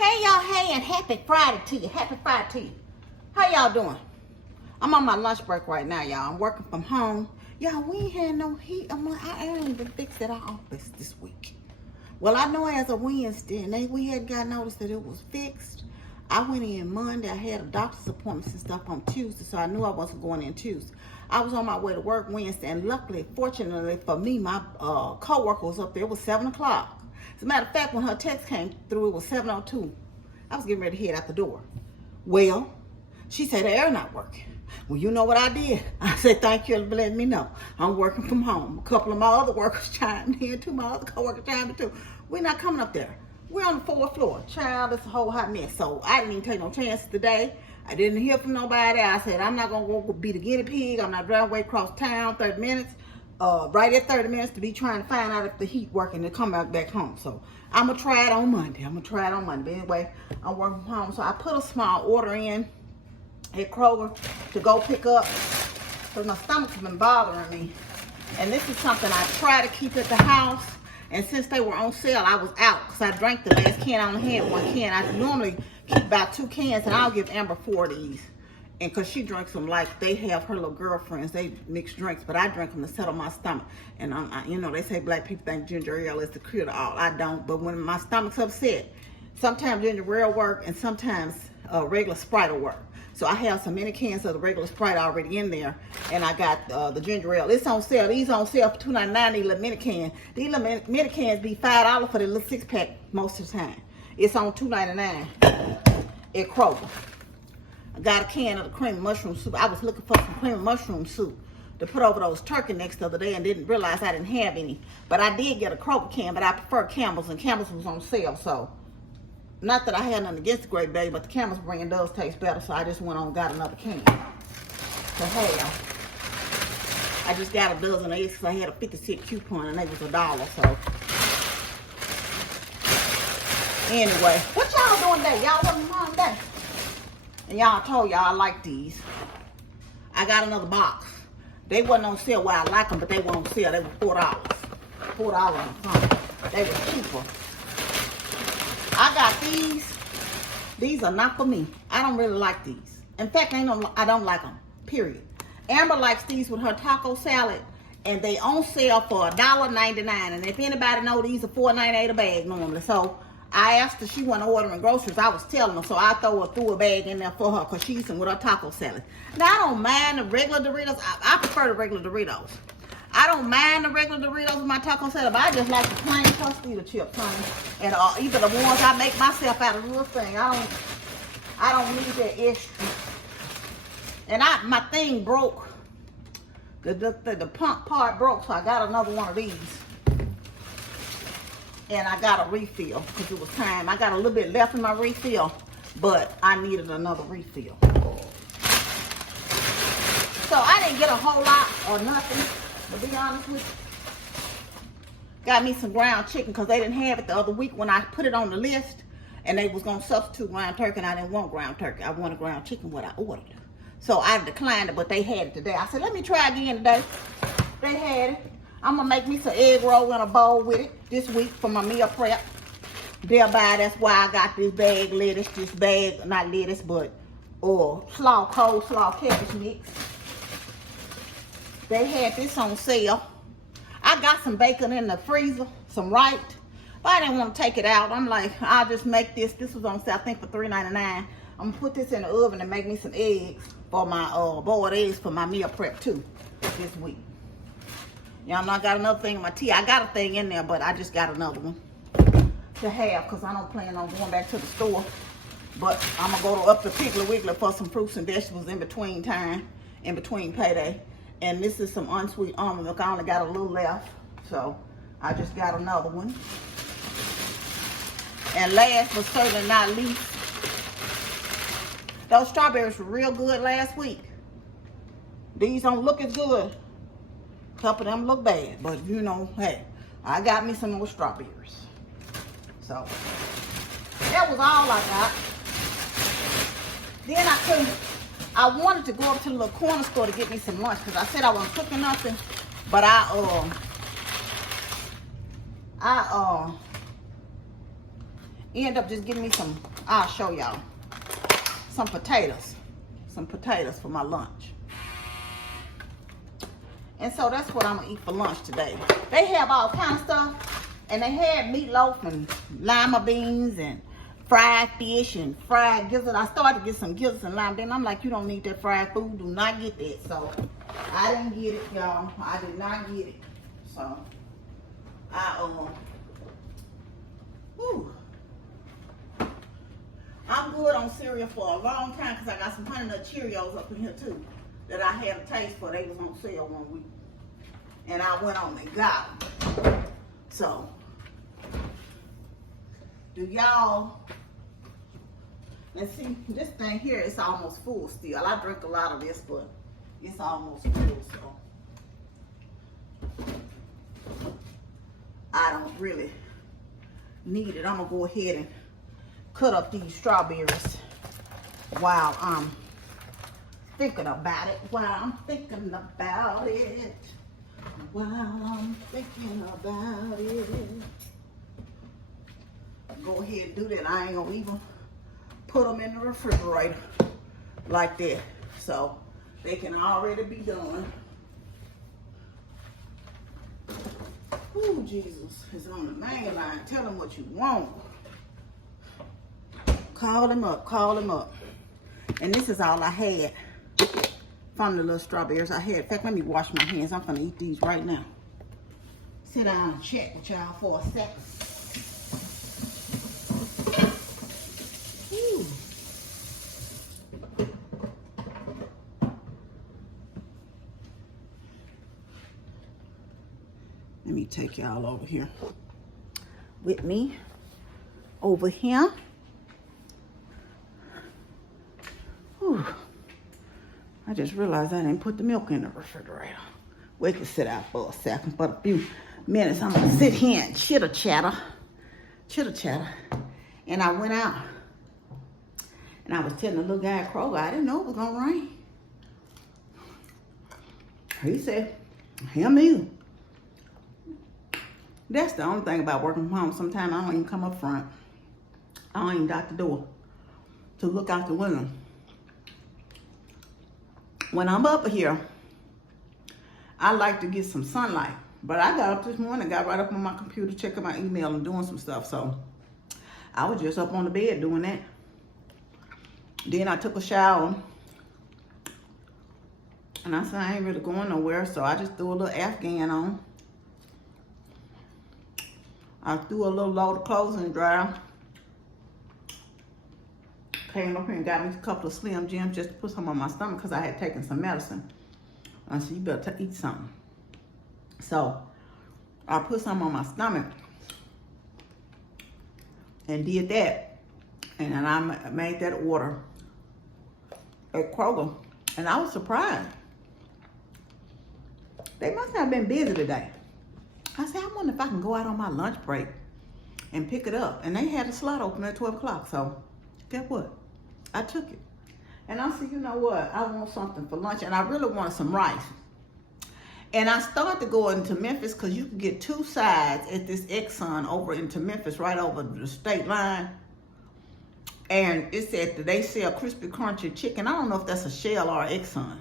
Hey y'all, hey, and happy Friday to you. Happy Friday to you. How y'all doing? I'm on my lunch break right now, y'all. I'm working from home. Y'all, we ain't had no heat. I ain't even fixed at our office this week. Well, I know as a Wednesday, and we hadn't got notice that it was fixed. I went in Monday. I had a doctor's appointment and stuff on Tuesday, so I knew I wasn't going in Tuesday. I was on my way to work Wednesday, and luckily, fortunately for me, my co-worker was up there. It was 7 o'clock. As a matter of fact, when her text came through, it was 7:02. I was getting ready to head out the door. Well, she said the air not working. Well, you know what I did? I said, thank you for letting me know. I'm working from home. A couple of my other workers chimed in too. My other co-workers chimed in too. We're not coming up there. We're on the 4th floor. Child, it's a whole hot mess. So I didn't even take no chances today. I didn't hear from nobody. I said, I'm not going to go be the guinea pig. I'm not driving way across town 30 minutes. Right at 30 minutes to be trying to find out if the heat working to come back home. So I'm going to try it on Monday. But anyway, I'm working from home. So I put a small order in at Kroger to go pick up because my stomach's been bothering me. And this is something I try to keep at the house. And since they were on sale, I was out because I drank the last can. I only had 1 can. I normally keep about 2 cans, and I'll give Amber 4 of these. And because she drinks them like they have her little girlfriends, they mix drinks, but I drink them to settle my stomach. And you know, they say black people think ginger ale is the cure to all. I don't, but when my stomach's upset, sometimes ginger ale work, and sometimes regular Sprite will work. So I have so many cans of the regular Sprite already in there, and I got the ginger ale. It's on sale. These on sale for $2.99. These little mini cans. These little mini cans be $5 for the little 6-pack most of the time. It's on $2.99 at Kroger. I got a can of the cream of mushroom soup. I was looking for some cream of mushroom soup to put over those turkey necks the other day and didn't realize I didn't have any. But I did get a Kroger can, but I prefer Campbell's, and Campbell's was on sale. So, not that I had nothing against the Great Bay, but the Campbell's brand does taste better. So I just went on and got another can to have. I just got a dozen of these because I had a 50-cent coupon and they was $1. So, anyway, what y'all doing today? Y'all wasn't home today? And y'all told y'all I like these. I got another box. They wasn't on sale where I like them, but they were on sale. They were $4. $4 on something. They were cheaper. I got these. These are not for me. I don't really like these. In fact, I don't like them. Period. Amber likes these with her taco salad, and they on sale for $1.99. And if anybody know, these are $4.98 a bag normally. So I asked her, she wasn't ordering groceries. I was telling her, so I threw a bag in there for her because she's eating with her taco salad. Now, I don't mind the regular Doritos. I prefer the regular Doritos. I don't mind the regular Doritos with my taco salad, but I just like the plain Tostito chips, honey. And either the ones I make myself out of the little thing. I don't need that extra. And my thing broke. The pump part broke, so I got another one of these. And I got a refill because it was time. I got a little bit left in my refill, but I needed another refill. So I didn't get a whole lot or nothing, to be honest with you. Got me some ground chicken because they didn't have it the other week when I put it on the list, and they was going to substitute ground turkey, and I didn't want ground turkey. I wanted ground chicken, what I ordered. So I declined it, but they had it today. I said, let me try again today. They had it. I'm going to make me some egg roll in a bowl with it this week for my meal prep. Thereby, that's why I got this bag lettuce, not lettuce, but coleslaw cabbage mix. They had this on sale. I got some bacon in the freezer, some right, but I didn't want to take it out. I'm like, I'll just make this. This was on sale, I think, for $3.99. I'm going to put this in the oven and make me some eggs for my boiled eggs for my meal prep, too, this week. Y'all know I got another thing in my tea. I got a thing in there, but I just got another one to have because I don't plan on going back to the store. But I'm going to go up to Piggly Wiggly for some fruits and vegetables in between payday. And this is some unsweet almond milk. I only got a little left, so I just got another one. And last but certainly not least, those strawberries were real good last week. These don't look as good. A couple of them look bad, but you know, hey, I got me some more strawberries. So that was all I got. Then I wanted to go up to the little corner store to get me some lunch because I said I wasn't cooking nothing, but End up just getting me some, I'll show y'all, some potatoes. Some potatoes for my lunch. And so that's what I'm gonna eat for lunch today. They have all kind of stuff. And they had meatloaf and lima beans and fried fish and fried gizzard. I started to get some gizzards and lima beans. I'm like, you don't need that fried food. Do not get that. So I didn't get it, y'all. I did not get it. So I'm good on cereal for a long time because I got some Honey Nut Cheerios up in here too that I had a taste for. They was on sale one week. And I went on and got them. So, do y'all, let's see, this thing here is almost full still. I drink a lot of this, but it's almost full, so I don't really need it. I'm gonna go ahead and cut up these strawberries while I'm thinking about it. While I'm thinking about it. Go ahead and do that. I ain't gonna even put them in the refrigerator like that. So they can already be done. Ooh, Jesus is on the main line. Tell him what you want. Call him up, call him up. And this is all I had from the little strawberries I had. In fact, let me wash my hands. I'm gonna eat these right now. Sit down and chat with y'all for a second. Ooh. Let me take y'all over here with me. Over here. Whew. I just realized I didn't put the milk in the refrigerator. We can sit out for a second, for a few minutes. I'm gonna sit here and chitter chatter. And I went out and I was telling the little guy at Kroger, I didn't know it was gonna rain. He said, him either. That's the only thing about working from home. Sometimes I don't even come up front. I don't even dot the door to look out the window. When I'm up here, I like to get some sunlight. But I got up this morning, got right up on my computer, checking my email and doing some stuff. So I was just up on the bed doing that. Then I took a shower. And I said, I ain't really going nowhere. So I just threw a little Afghan on. I threw a little load of clothes in the dryer. Came up here and got me a couple of Slim Jims just to put some on my stomach because I had taken some medicine. I said, you better eat something. So I put some on my stomach and did that. And then I made that order at Kroger. And I was surprised. They must have been busy today. I said, I wonder if I can go out on my lunch break and pick it up. And they had a slot open at 12 o'clock. So guess what? I took it. And I said, you know what? I want something for lunch. And I really wanted some rice. And I started to go into Memphis because you can get 2 sides at this Exxon over into Memphis, right over the state line. And it said that they sell crispy, crunchy chicken. I don't know if that's a Shell or Exxon.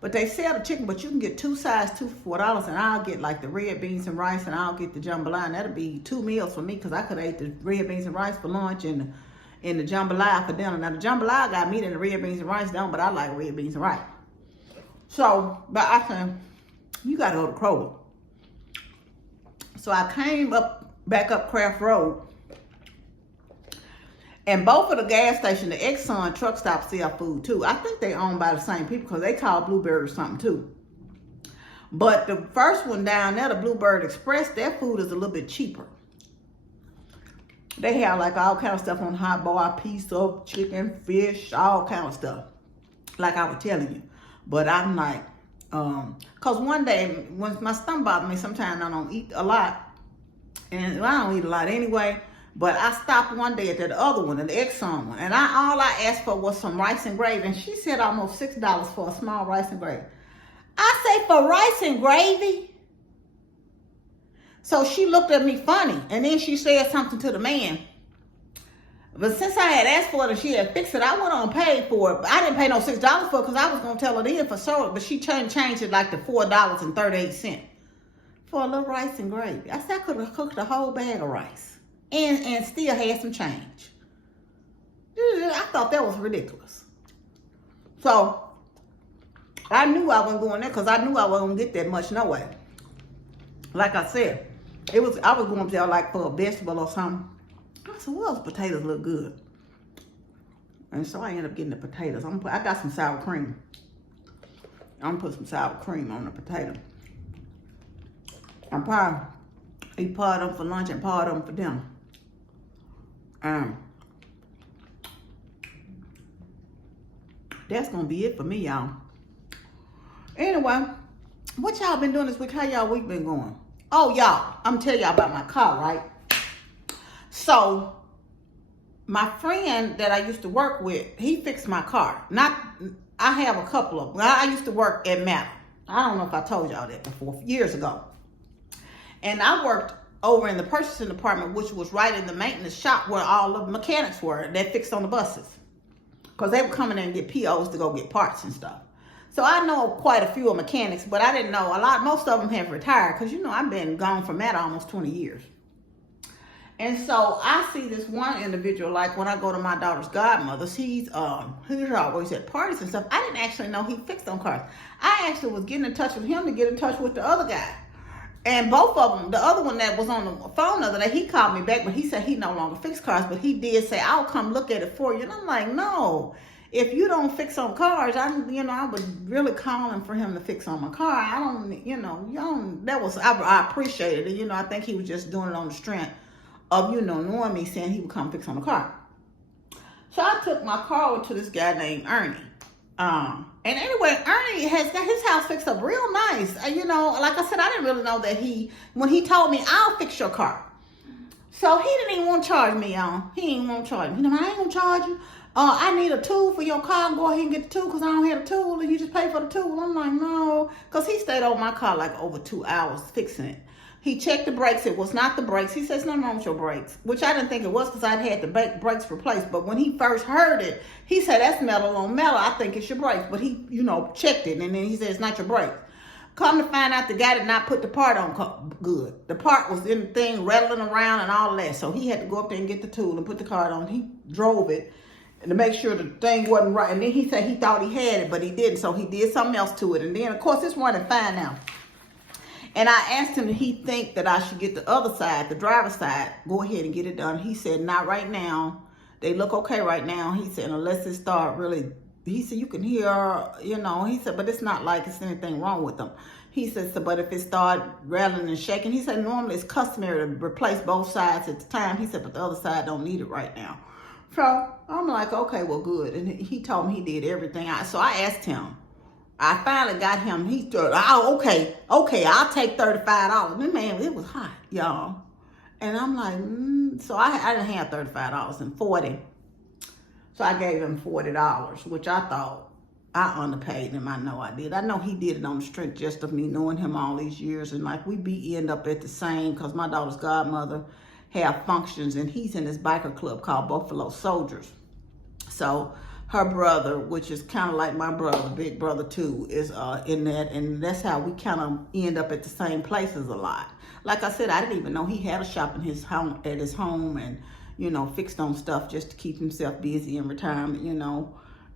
But they sell the chicken, but you can get 2 sides, 2 for $4. And I'll get like the red beans and rice, and I'll get the jambalaya. And that'll be 2 meals for me because I could have ate the red beans and rice for lunch and the jambalaya for dinner. Now the jambalaya got meat and the red beans and rice down, but I like red beans and rice. So, but I said, you gotta go to Kroger. So I came back up Craft Road. And both of the gas stations, the Exxon truck stop sell food too. I think they owned by the same people because they call Bluebird something too. But the first one down there, the Bluebird Express, their food is a little bit cheaper. They have like all kind of stuff on hot boiled pizza, chicken, fish, all kind of stuff. Like I was telling you. But I'm like, cause one day when my stomach bothers me, sometimes I don't eat a lot. And I don't eat a lot anyway. But I stopped one day at that other one, the Exxon one. And all I asked for was some rice and gravy. And she said almost $6 for a small rice and gravy. I say, for rice and gravy? So she looked at me funny. And then she said something to the man. But since I had asked for it and she had fixed it, I went on and paid for it. But I didn't pay no $6 for it because I was going to tell her then for sure. But she changed it like to $4.38 for a little rice and gravy. I said I could have cooked a whole bag of rice and still had some change. I thought that was ridiculous. So I knew I wasn't going there because I knew I wasn't going to get that much no way. Like I said, I was going there like for a vegetable or something. I said, well, those potatoes look good. And so I ended up getting the potatoes. I got some sour cream. I'm going to put some sour cream on the potato. I'm probably eat part of them for lunch and part of them for dinner. That's going to be it for me, y'all. Anyway, what y'all been doing this week? How y'all week been going? Oh, y'all, I'm going to tell y'all about my car, right? So, my friend that I used to work with, he fixed my car. I have a couple of them. I used to work at Map. I don't know if I told y'all that before, years ago. And I worked over in the purchasing department, which was right in the maintenance shop where all the mechanics were that fixed on the buses. Because they were coming in and get POs to go get parts and stuff. So I know quite a few of mechanics, but I didn't know most of them have retired. Because, I've been gone from Meta almost 20 years. And so I see this one individual, like when I go to my daughter's godmother's, he's always at parties and stuff. I didn't actually know he fixed on cars. I actually was getting in touch with him to get in touch with the other guy. And both of them, the other one that was on the phone the other day, he called me back, but he said he no longer fixed cars, but he did say, I'll come look at it for you. And I'm like, no, if you don't fix on cars, I was really calling for him to fix on my car. I appreciated it. I think he was just doing it on the strength of, knowing me, saying he would come fix on the car. So I took my car over to this guy named Ernie. And anyway, Ernie has got his house fixed up real nice. Like I said, I didn't really know that when he told me, I'll fix your car. So he didn't even want to charge me, y'all. He didn't want to charge me. I ain't going to charge you. I need a tool for your car. Go ahead and get the tool because I don't have a tool and you just pay for the tool. I'm like, no. Because he stayed on my car like over 2 hours fixing it. He checked the brakes. It was not the brakes. He says, nothing wrong with your brakes, which I didn't think it was because I'd had the brakes replaced. But when he first heard it, he said, that's metal on metal. I think it's your brakes. But he, checked it. And then he said, it's not your brakes. Come to find out, the guy did not put the part on good. The part was in the thing, rattling around and all that. So he had to go up there and get the tool and put the card on. He drove it to make sure the thing wasn't right. And then he said he thought he had it, but he didn't. So he did something else to it. And then, of course, it's running fine now. And I asked him, did he think that I should get the other side, the driver's side, go ahead and get it done? He said, not right now. They look okay right now. He said, unless it start really, he said, you can hear, he said, but it's not like it's anything wrong with them. He said, so, but if it start rattling and shaking, he said, normally it's customary to replace both sides at the time. He said, but the other side don't need it right now. So I'm like, okay, well, good. And he told me he did everything. So I asked him. I finally got him. He said, oh, okay, I'll take $35. And man, it was hot, y'all. And I'm like, so I didn't have $35 and $40. So I gave him $40, which I thought I underpaid him. I know I did. I know he did it on the strength just of me knowing him all these years. And like we end up at the same, because my daughter's godmother have functions and he's in this biker club called Buffalo Soldiers. So her brother, which is kind of like my brother, big brother too, is in that, and that's how we kind of end up at the same places a lot. Like I said, I didn't even know he had a shop in his home, and fixed on stuff just to keep himself busy in retirement,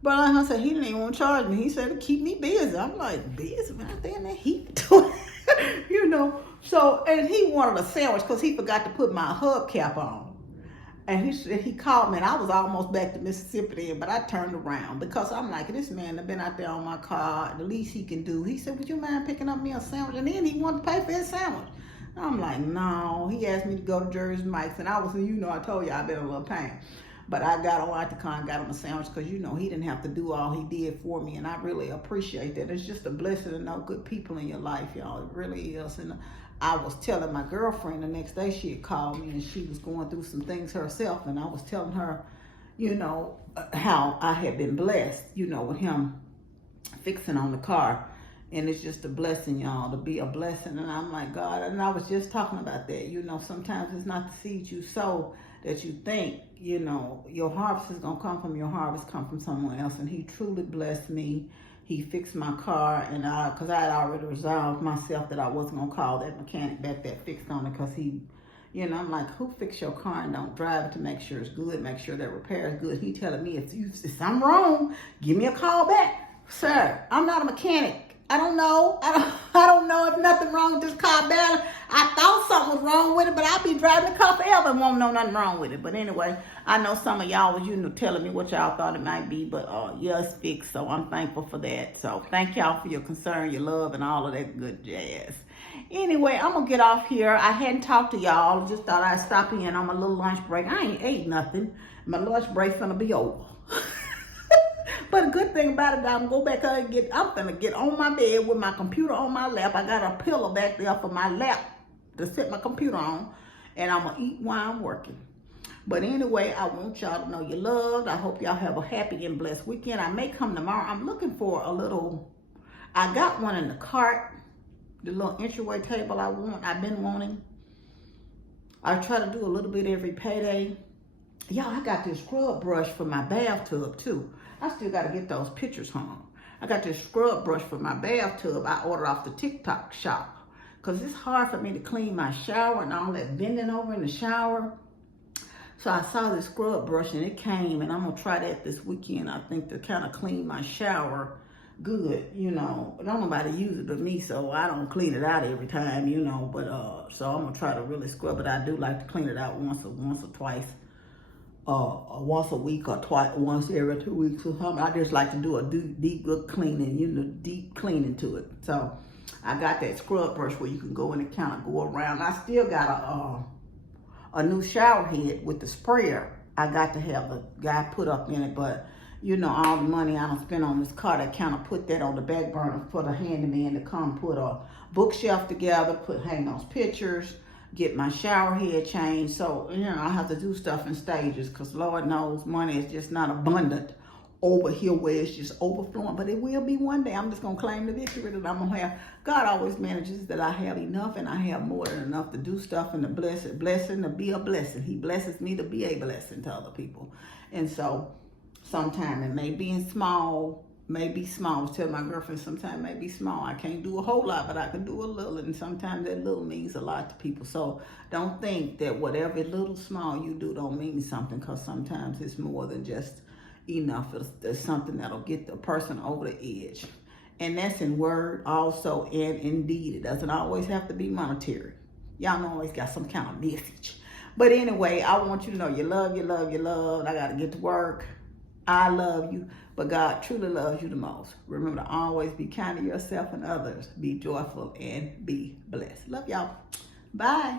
But like I said, he didn't even want to charge me. He said to keep me busy. I'm like, busy, man, out there in that heat, So, and he wanted a sandwich because he forgot to put my hubcap on. And he called me, and I was almost back to Mississippi then, but I turned around because I'm like, this man has been out there on my car. The least he can do. He said, would you mind picking up me a sandwich? And then he wanted to pay for his sandwich. I'm like, no. He asked me to go to Jersey Mike's, and I was, I told you I've been in a little pain. But I got on out the car and got him a sandwich because, he didn't have to do all he did for me, and I really appreciate that. It's just a blessing to know good people in your life, y'all. It really is. And I was telling my girlfriend the next day, she had called me and she was going through some things herself. And I was telling her, how I had been blessed, with him fixing on the car. And it's just a blessing, y'all, to be a blessing. And I'm like, God, and I was just talking about that. Sometimes it's not the seeds you sow that you think, you know, your harvest is going to come from your harvest, come from someone else. And he truly blessed me. He fixed my car, and because I had already resolved myself that I wasn't going to call that mechanic back that fixed on it, because he, you know, I'm like, who fix your car and don't drive it to make sure it's good, make sure that repair is good? He telling me, if I'm wrong, give me a call back. Sir, I'm not a mechanic. I don't know. I don't know if nothing wrong with this car balance. I thought something was wrong with it, but I'll be driving the car forever and won't know nothing wrong with it. But anyway, I know some of y'all was, you know, telling me what y'all thought it might be, but yeah, it's fixed, so I'm thankful for that. So thank y'all for your concern, your love, and all of that good jazz. Anyway, I'm going to get off here. I hadn't talked to y'all. Just thought I'd stop in on my little lunch break. I ain't ate nothing. My lunch break's going to be over. But the good thing about it, I'm gonna go back there and I'm gonna get on my bed with my computer on my lap. I got a pillow back there for my lap to set my computer on, and I'm gonna eat while I'm working. But anyway, I want y'all to know you're loved. I hope y'all have a happy and blessed weekend. I may come tomorrow. I'm looking for a little, I got one in the cart, the little entryway table I've been wanting. I try to do a little bit every payday. Y'all, I got this scrub brush for my bathtub too. I still got to get those pictures hung. I got this scrub brush for my bathtub I ordered off the TikTok shop. Because it's hard for me to clean my shower and all that bending over in the shower. So I saw this scrub brush and it came, and I'm going to try that this weekend, I think, to kind of clean my shower good, you know. But don't nobody use it but me, so I don't clean it out every time, you know. But so I'm going to try to really scrub it. I do like to clean it out once or twice. Once a week or twice, once every 2 weeks or something. I just like to do a deep good cleaning, you know, deep cleaning to it. So I got that scrub brush where you can go in and kind of go around. I still got a new shower head with the sprayer. I got to have the guy put up in it, but you know, all the money I don't spend on this car, that kind of put that on the back burner for the handyman to come put a bookshelf together, hang those pictures, get my shower head changed. So, you know, I have to do stuff in stages, because Lord knows money is just not abundant over here where it's just overflowing. But it will be one day. I'm just going to claim the victory that I'm going to have. God always manages that I have enough, and I have more than enough to do stuff, and to blessing to be a blessing. He blesses me to be a blessing to other people. And so sometimes it may be small. I was telling my girlfriend, sometimes it may be small. I can't do a whole lot, but I can do a little, and sometimes that little means a lot to people. So don't think that whatever little small you do don't mean something, because sometimes it's more than just enough. It's something that'll get the person over the edge. And that's in word also and in deed. It doesn't always have to be monetary. Y'all know I always got some kind of message. But anyway, I want you to know you're loved, you're loved, you're loved. I got to get to work. I love you, but God truly loves you the most. Remember to always be kind to yourself and others. Be joyful and be blessed. Love y'all. Bye.